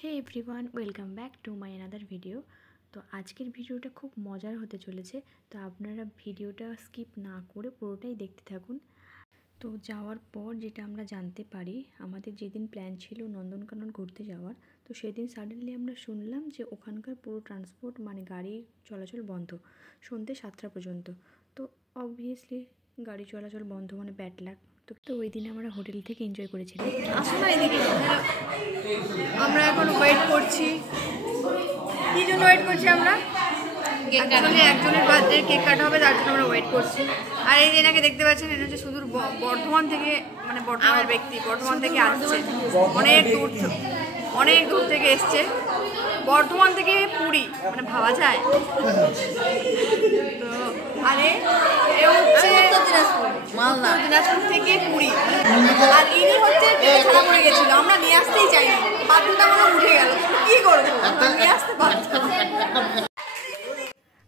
Hey everyone, welcome back to my another video. তো আজকের ভিডিওটা খুব মজার হতে চলেছে, তো আপনারা ভিডিওটা স্কিপ না করে পুরোটাই দেখতে থাকুন। তো যাওয়ার পর যেটা আমরা জানতে পারি, আমাদের যেদিন প্ল্যান ছিল নন্দনকানন ঘুরতে যাওয়ার, তো সেদিন সাডেনলি আমরা শুনলাম যে ওখানকার পুরো ট্রান্সপোর্ট মানে গাড়ি চলাচল বন্ধ সন্ধ্যে 7টা পর্যন্ত। তো অবভিয়াসলি গাড়ি চলাচল বন্ধ মানে ব্যাড লাক। তো ওই দিন আমরা হোটেল থেকে এনজয় করেছিলাম। আসুন না এদিকে, আমরা এখন ওয়েট করছি। কী জন্য ওয়েট করছি আমরা? একজনের বার্থডে কেক কাটা হবে, তার জন্য আমরা ওয়েট করছি। আর এই দিনাকে দেখতে পাচ্ছেন, এটা হচ্ছে সুদূর বর্ধমান থেকে, মানে বর্ধমানের ব্যক্তি, বর্ধমান থেকে আসছে, অনেক দূর থেকে এসছে। বর্ধমান থেকে পুরী, মানে ভাবা যায়। তো আরে এ হচ্ছে দিনাজপুর থেকে পুরী, আর ইনি হচ্ছে ছাড়া পড়ে গেছিল, আমরা নিয়ে আসতেই চাইনি, বাথরুমটা মনে উঠে গেল, কি করবো, নিয়ে আসতে পারতাম।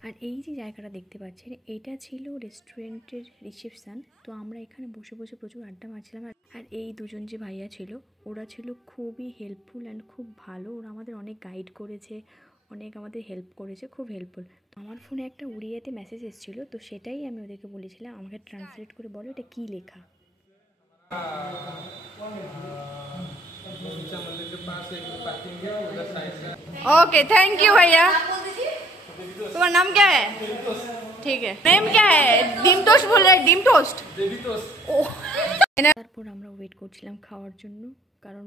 আর এই যে জায়গাটা দেখতে পাচ্ছেন, এটা ছিল রেস্টুরেন্টের রিসেপশান। তো আমরা এখানে বসে বসে প্রচুর আড্ডা মারছিলাম। আর এই দুজন যে ভাইয়া ছিল, ওরা ছিল খুবই হেল্পফুল অ্যান্ড খুব ভালো। ওরা আমাদের অনেক গাইড করেছে, অনেক আমাদের হেল্প করেছে, খুব হেল্পফুল। তো আমার ফোনে একটা উড়িয়াতে মেসেজ এসেছিলো, তো সেটাই আমি ওদেরকে বলেছিলাম আমাকে ট্রান্সলেট করে বলো এটা কী লেখা। ओके, थैंक यू भैया। तुम्हारा नाम क्या है? ठीक है, नेम क्या है? ডিম টোস্ট बोल रहे, ডিম টোস্ট। তারপর আমরা ওয়েট করছিলাম খাওয়ার জন্য, কারণ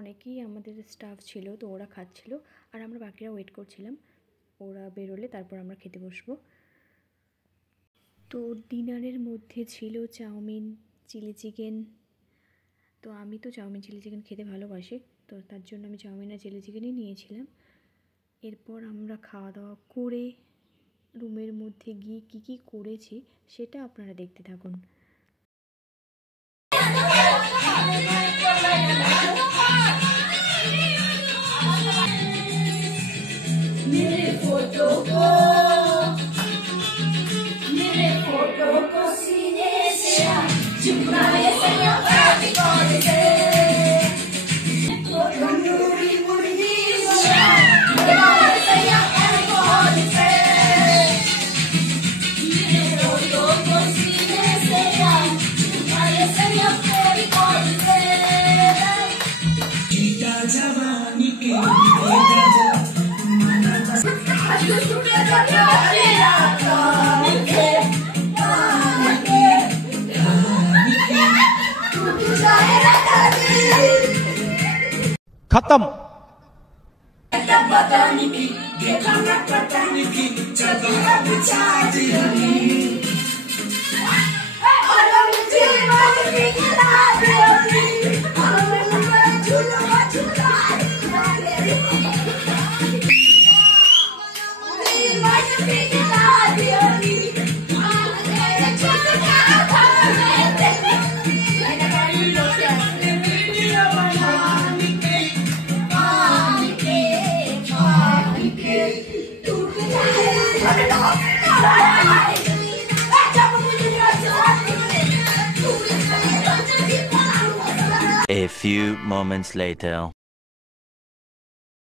অনেকেই আমাদের স্টাফ ছিল, তো ওরা খাচ্ছিল আর আমরা বাকিরা ওয়েট করছিলাম। ওরা বেরোলে তারপর আমরা খেতে বসবো। তো ডিনারের মধ্যে ছিল চাউমিন, চিলি চিকেন। তো আমি তো চাউমিন চিলি চিকেন খেতে ভালোবাসি, তো তার জন্য আমি চাউমিন আর চিলি চিকেনই নিয়েছিলাম। এরপর আমরা খাওয়া দাওয়া করে রুমের মধ্যে গিয়ে কী কী করেছি সেটা আপনারা দেখতে থাকুন। खत्म। A few moments later.